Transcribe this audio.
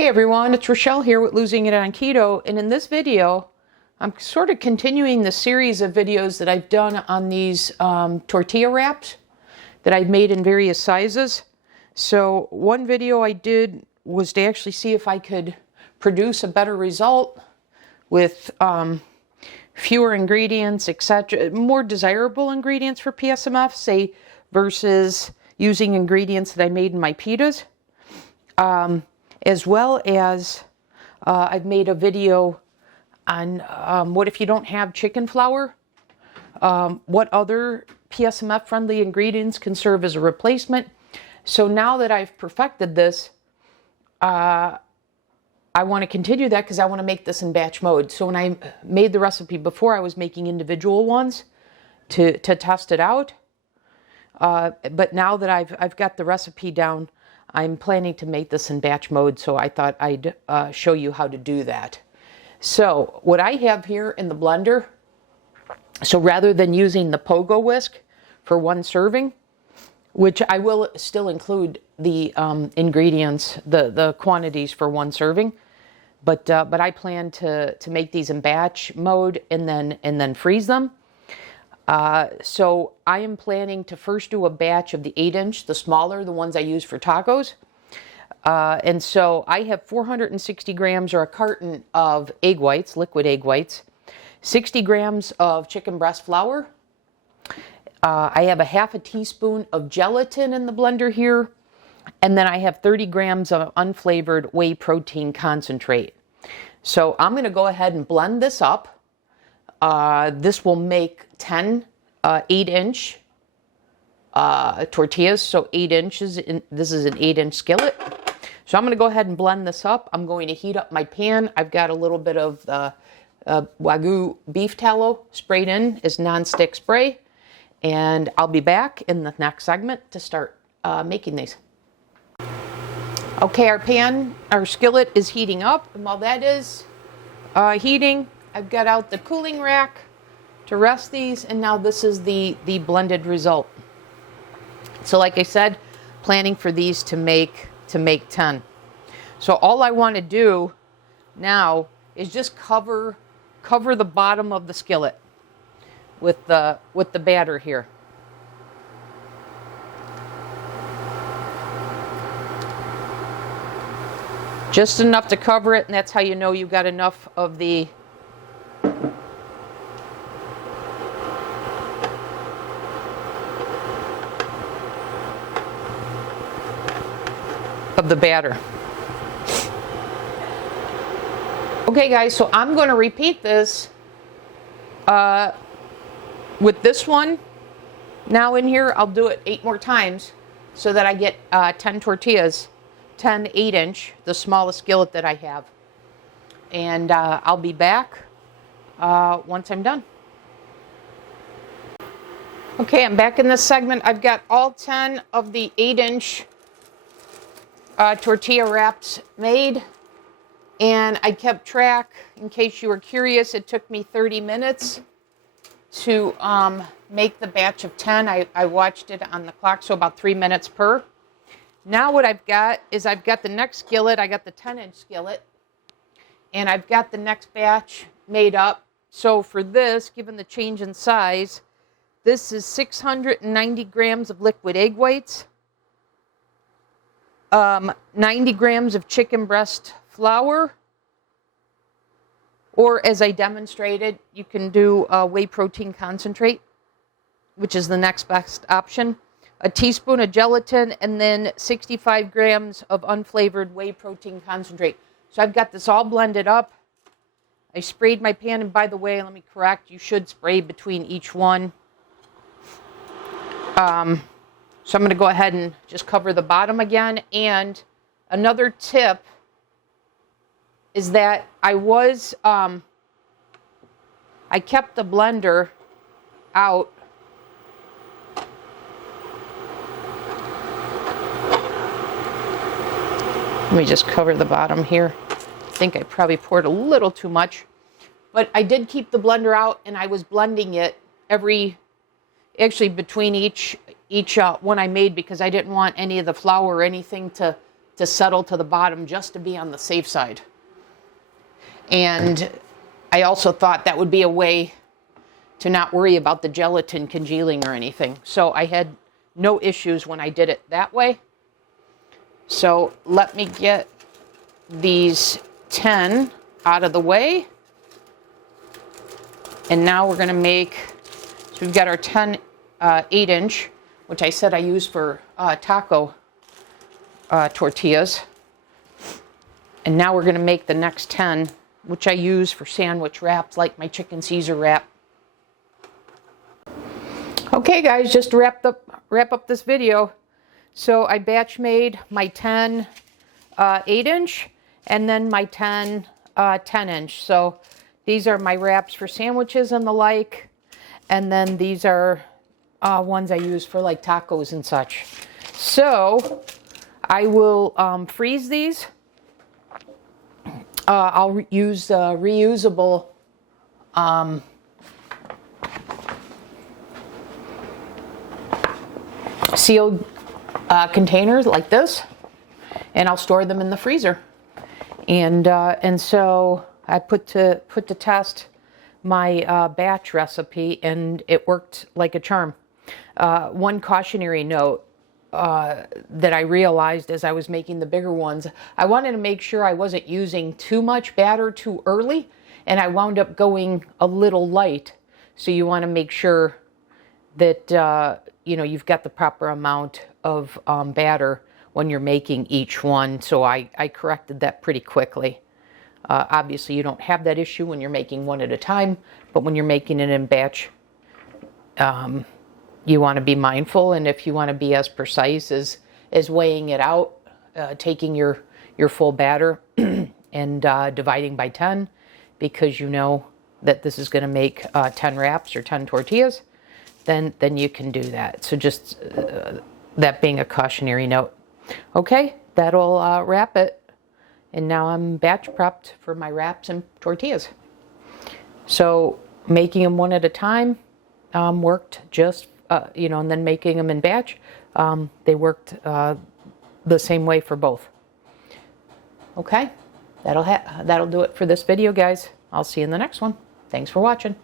Hey everyone, it's Rochelle here with Losing It on Keto, and in this video I'm sort of continuing the series of videos that I've done on these tortilla wraps that I've made in various sizes. So one video I did was to actually see if I could produce a better result with fewer ingredients, etc., more desirable ingredients for PSMF, say, versus using ingredients that I made in my pitas. As well as I've made a video on what if you don't have chicken flour, what other PSMF friendly ingredients can serve as a replacement. So now that I've perfected this, I want to continue that because I want to make this in batch mode. So when I made the recipe before, I was making individual ones to test it out. But now that I've got the recipe down, I'm planning to make this in batch mode, so I thought I'd show you how to do that. So what I have here in the blender, so rather than using the pogo whisk for one serving, which I will still include the ingredients, the quantities for one serving, but I plan to make these in batch mode and then freeze them. So I am planning to first do a batch of the 8-inch, the smaller, the ones I use for tacos. And so I have 460 grams or a carton of egg whites, liquid egg whites, 60 grams of chicken breast flour. I have a half a teaspoon of gelatin in the blender here. And then I have 30 grams of unflavored whey protein concentrate. So I'm going to go ahead and blend this up. This will make 10 8-inch tortillas, so 8 inches. This is an 8-inch skillet. So I'm going to go ahead and blend this up. I'm going to heat up my pan. I've got a little bit of Wagyu beef tallow sprayed in as non-stick spray. And I'll be back in the next segment to start making these. Okay, our skillet is heating up. And while that is heating, I've got out the cooling rack to rest these, and now this is the blended result. So like I said, planning for these to make 10. So all I want to do now is just cover the bottom of the skillet with the batter here. Just enough to cover it, and that's how you know you've got enough of the batter. Okay guys, so I'm going to repeat this with this one now in here. I'll do it 8 more times so that I get 10 tortillas, 10 8-inch, the smallest skillet that I have. And I'll be back once I'm done. Okay, I'm back in this segment. I've got all 10 of the 8-inch tortilla wraps made, and I kept track. In case you were curious, it took me 30 minutes to make the batch of 10. I watched it on the clock, so about 3 minutes per. Now what I've got is I've got the next skillet. I got the 10-inch skillet, and I've got the next batch made up. So for this, given the change in size, this is 690 grams of liquid egg whites, 90 grams of chicken breast flour, or as I demonstrated, you can do whey protein concentrate, which is the next best option, a teaspoon of gelatin, and then 65 grams of unflavored whey protein concentrate. So I've got this all blended up. I sprayed my pan, and by the way, let me correct, you should spray between each one. So I'm going to go ahead and just cover the bottom again. And another tip is that I kept the blender out Let me just cover the bottom here. I think I probably poured a little too much, but I did keep the blender out, and I was blending it between each one I made, because I didn't want any of the flour or anything to to settle to the bottom just to be on the safe side. And I also thought that would be a way to not worry about the gelatin congealing or anything. So I had no issues when I did it that way. So let me get these 10 out of the way. And now we're going to make, so we've got our 10 8-inch, which I said I use for taco tortillas. And now we're going to make the next 10, which I use for sandwich wraps, like my chicken Caesar wrap. Okay guys, just to wrap up this video. So I batch made my 10 8-inch and then my 10 10-inch. So these are my wraps for sandwiches and the like. And then these are ones I use for like tacos and such. So I will freeze these. I'll use reusable sealed containers like this, and I'll store them in the freezer. And so I put to test my batch recipe, and it worked like a charm. One cautionary note that I realized as I was making the bigger ones, I wanted to make sure I wasn't using too much batter too early, and I wound up going a little light. So you want to make sure that you know, you've got the proper amount of batter when you're making each one. So I corrected that pretty quickly. Obviously you don't have that issue when you're making one at a time, but when you're making it in batch, you want to be mindful. And if you want to be as precise as weighing it out, taking your full batter and dividing by 10, because you know that this is going to make 10 wraps or 10 tortillas, then you can do that. So just that being a cautionary note. Okay, that'll wrap it. And now I'm batch prepped for my wraps and tortillas. So making them one at a time worked just, you know, and then making them in batch, they worked the same way for both. Okay, that'll do it for this video, guys. I'll see you in the next one. Thanks for watching.